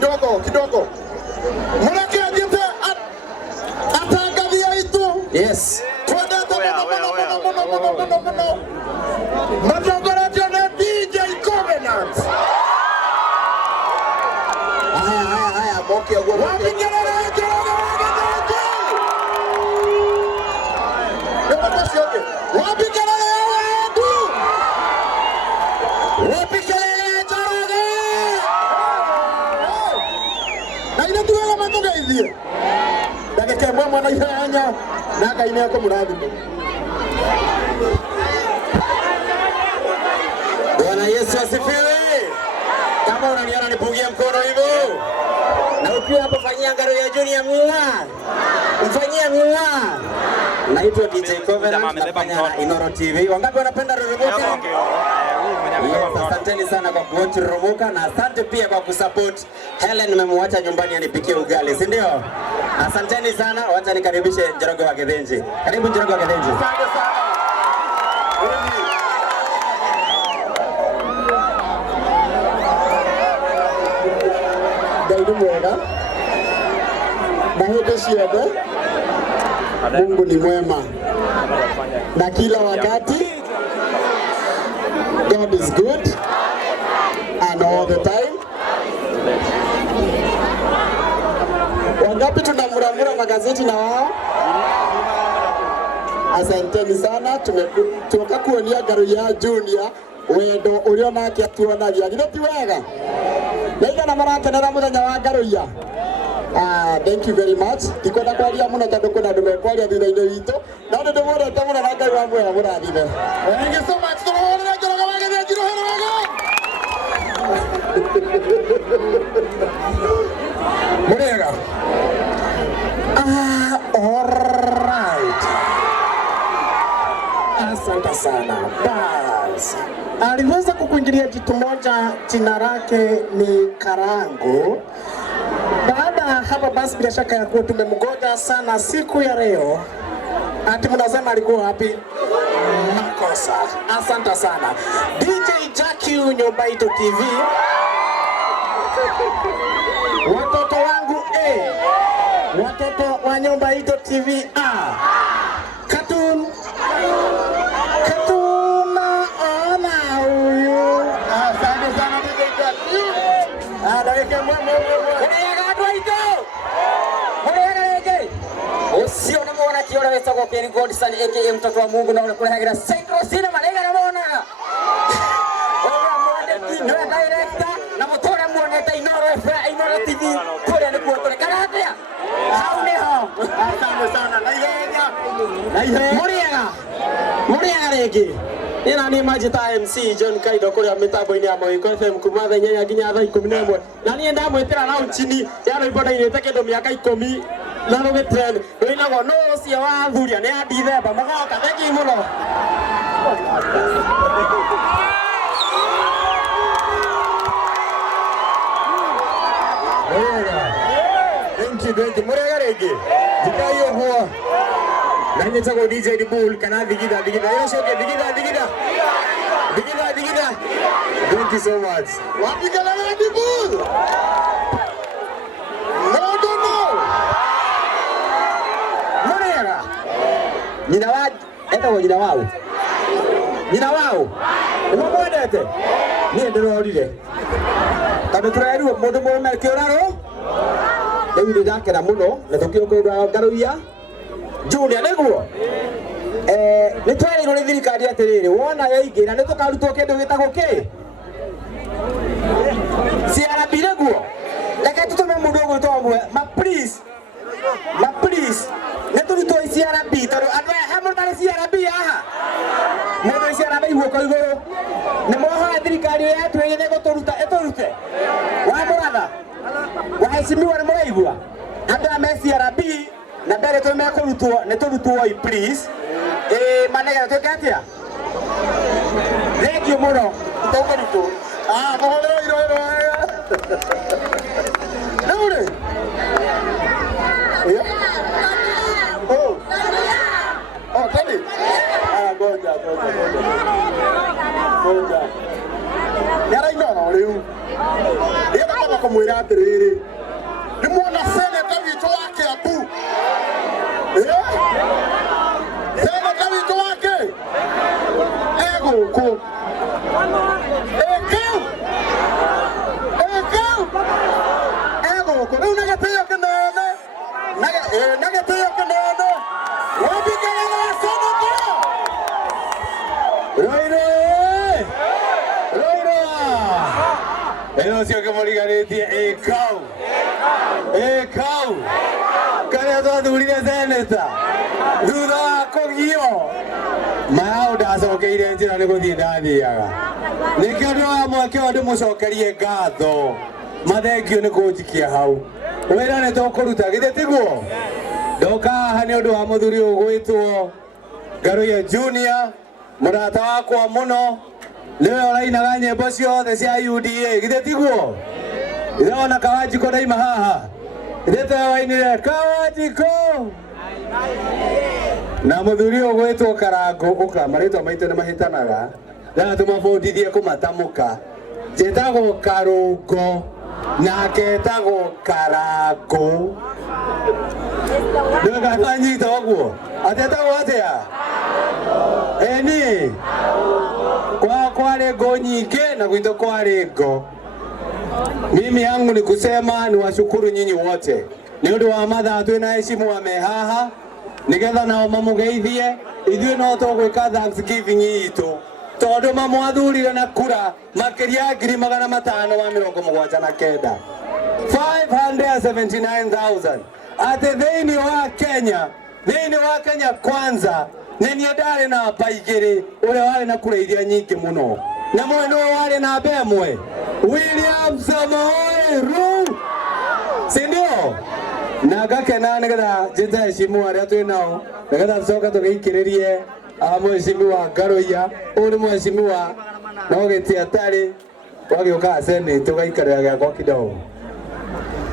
kidogo. Mwanake ajipe atangazia itu. Yes. Matangazio na DJ Covenant. Haya, boke ugo. Dakika mwa na ihanya na kaini yako murathime. Bwana Yesu asifiwe. Kama unaniona nipungie mkono hivyo. Na ukiwa hapo fanyia ngaro ya Junior Mila. Mfanyia Mila. Naitwa DJ Covenant nafanya na Inoro TV. Wangapi wanapenda Roroboka? Yes, asanteni sana kwa kuwatch Roroboka na asante pia kwa kusupport Helen. Nimemwacha nyumbani anipikie ugali, si ndio? Asanteni sana, wacha nikaribishe Njoroge wa Githinji. Karibu Njoroge wa Githinji. Asante sana. Daudi mwega. Bahati siada. Mungu ni mwema. Na kila wakati God is good and all the time. Wangapi tunamuramura magazeti na wao? Asanteni sana, tumeka kuonia ngaro ya Junior wendo urio nake atuonagia githeti wega. Naiga na marakenera muthenya wa ngaro ya. Thank you very much. Ndikwenda kwaria muno tondu kuna andu mekwaria thutha-ini witũ na nĩ ndĩmwendete mũno na Ngai wa muoyo mũrathime. Thank you so much. Tũhũrĩre Njoroge wa Githinji rũhĩ rwega. Mũrĩega? Alright. Asante sana. Basi. Aliweza kukuingilia jitu moja, jina lake ni Karangu. Baada hapa basi bila shaka ya kuwa tumemgoja sana siku ya leo. Ati mnasema alikuwa wapi? Makosa. Asante sana. DJ Jackie Nyombaito TV. Watoto wangu watoto wa Nyombaito TV Cartoon ona huyu. Asante sana DJ Jackie. Dakika mwema. Usio na muona kiona wesa kwa Penny Godson aka mtoto wa Mungu na unakulehagira Central Cinema lega na muona. Wewe ndio director na mtora muone ta Inoro TV kule ni kuotole karatia. Haune ho. Asante sana. Naihenya. Muriega rege. Ina ni Majita MC John Kaido kule mitambo-ini ya Moiko FM kuma thaa 4 nginya thaa 11. Na ni enda mwetera round chini ya roiboda ini tekendo miaka 10. Na no getrend oinago no cia wa thuria ne adithemba mugoka theki muno. Thank you. Murega rege. Dikayo ho. Nanye chago DJ Bull kana digida. Yo shoke digida. Thank you so much. Wapi kana DJ Bull? Nyina wao. Umwendete? Niĩ ndĩrorire. Tondũ tũrerirwo mũndũ mũrũme kĩũrarwo. Rĩu nĩ ndakena mũno na tũkĩũngũrũra Ngaruiya Junior nĩguo. Nĩ twerirwo nĩ thirikari atĩrĩrĩ wona yaingĩra nĩ tũkarutwo kĩndũ gĩtagwo kĩ? CRB nĩguo. Reke tũtũme mũndũ ũgwĩtwo ũmwe please. Neturutwo CRB tondũ andũ aya hamwe na CRB haha. Mũndũ CRB guoko igũrũ. Nĩ mohoya thirikari yetu ĩrĩ gũtũruta ĩtũrute. Wa mũratha. Waheshimiwa nĩ mũraigua. Andũ aya me CRB na mbere twĩmekũrutwo nĩ tũrutwo please. Manegera twĩke atĩa? Thank you mũno. Tũkũrutwo. Mũhũrĩre iro wega. Nĩũrĩ? Tani? Ngoja. Yara inono rĩu. Nĩgetha kumwira atiriri ni muona seneta witũ wa Kiambu seneta witũ wake egũkũ egũkũ rĩu na gĩtĩo kĩnene na gĩtĩo kĩnene wambingĩrĩra wa seneta Eno sio que morigaretie ekau kare to durire seneta duda kogio mao ndacokeire njira ni guthii ndathiaga nikio ndio amwe kio ndi mucokerie ngatho mathengio ni kunjikia hau wira ni tukuruta githe tiguo ndoka haha ni undu wa muthuri ugwitwo Garuya Junior murata wakwa muno niwe urainaga nyimbo ciothe cia UDA githe tiguo ndona Kawajiko daima haha githe wainire Kawajiko na muthuri ugwitwo Karango uka maritwa maitũ nĩ mahĩtanaga na tumabundithie kumatamuka njĩtagwo Karungo nake etagwo Karango ndũgatanyita ũguo atetagwo atĩa eni kware ngo nyingi na gwitũ kware ngo. Mimi yangu ni kusema ni washukuru nyinyi wote ni undu wa mathaa twina heshimu wa mehaha nigetha nao mamugeithie ithuĩ no tũgwĩka Thanksgiving itu tondu mamwathurire na kura makiria 579 579,000 ati thĩinĩ wa Kenya kwanza nenie ndari na baigiri uria wari na kura iria nyingi muno na mwe no wari na bemwe William Samoei Ruto sindio na gakena nigetha njite heshimu aria twinao nigetha tucoka tugiikiririe mheshimiwa Garuya uri mheshimiwa no giti atari wagioka senate tugaikarira giakwa kidogo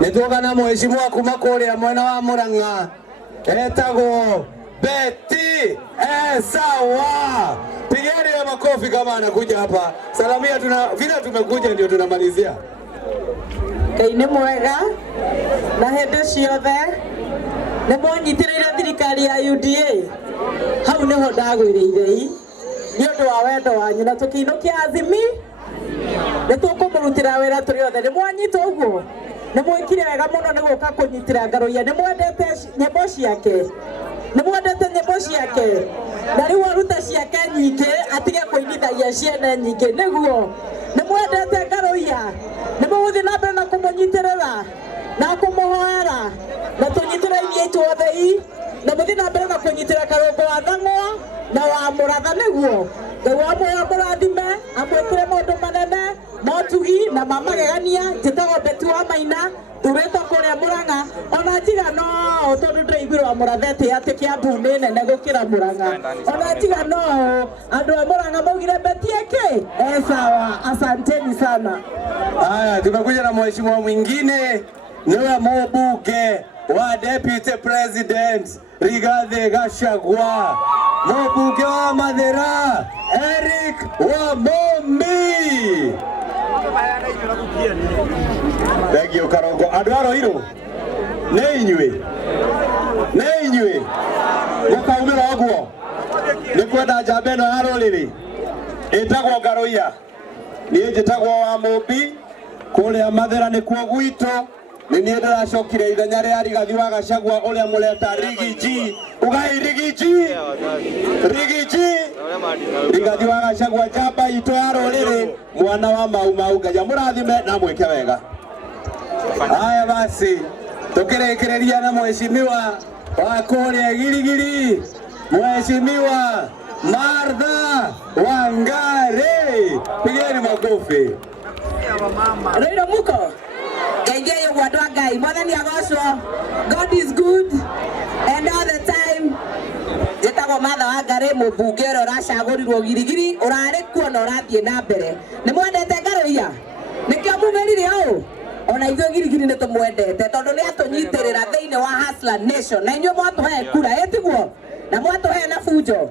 nituoka na mheshimiwa kuma kuria mwena wa Murang'a etagwo Betty sawa. Pigeni ya makofi kama anakuja hapa. Salamia vile tumekuja ndio tunamalizia. Nĩ mwega na hĩndĩ ciothe nĩ mwanyitĩrĩire thirikari ya UDA hau nĩho ndagwĩrĩire nĩ ũndũ wa wendo wanyu na tũkĩinũkia athimi nĩ tũkũmũrutĩra wĩra tũrĩ othe nĩ mwanyita ũguo nĩ mwĩkire wega mũno nĩ gũka kũnyitĩra Garuya nĩ mwendete nyĩmbo ciake na rĩu aruta ciake nyingĩ atige kũinithagia ciene nyingĩ nĩguo nĩ mwendete Garuya nĩ mũgũthiĩ na mbere na kũmũnyitĩrĩra na kũmũhoera na tũnyitĩrĩra inyuĩ tuothe na mũthiĩ na mbere na kũnyitĩrĩra Karũngũ wa Thang'wa na wa Mũratha nĩguo Ngai wa muoyo amũrathime amwĩkĩre maũndũ manene motugi na mamagegania njĩtagwo Betty wa Maina turĩtwo kũrĩa Mũrang'a ona tiga no tondũ ndĩraiguirwo Mũratha atĩ Kiambu nĩ nene gũkĩra Mũrang'a ona tiga no andũ a Mũrang'a maugire Betty sawa asanteni sana. Haya tumekuja na mheshimiwa mwingine niwe mbunge wa Deputy President Rigathi Gachagua mbunge wa Mathira Eric Wamombi. Thegio Karongo andũ a Roiro nĩ inyuĩ mũkaumĩra ũguo nĩ kwenda njamba ĩno ya rũrĩrĩ ĩtagwo Garuya niĩ njĩtagwo Wamombi kũrĩa Mathira nĩkuo gwitũ nĩ niĩ ndĩracokire ithenya rĩa Rigathi wa Gachagua ũrĩa mũreta Rigiji ugai Rigiji Rigathi wa Gachagua njamba itũ ya rũrĩrĩ mwana wa Mau Ngai amũrathime na mwĩke wega. Haya basi tukĩrĩkĩrĩria na mheshimiwa wa kũrĩa Girigiri mheshimiwa Martha Wangari pigeni makofi. Roiro muko Ngai gwandũ a Ngai mwathani agocwo. God is good and all the time. Njĩtagwo Martha Wangari mũmbunge ũrĩa ũracagũrirwo Girigiri ũrarĩ kuo na ũrathiĩ na mbere nĩ mwendete Garuya nĩkĩo mumĩrire ũũ ona ithuĩ Girigiri nĩ tũmwendete tondũ nĩ atũnyitĩrĩra thĩinĩ wa Hustler Nation na inyuĩ mwatũhe kura ĩtiguo na mwatũhe na bunjo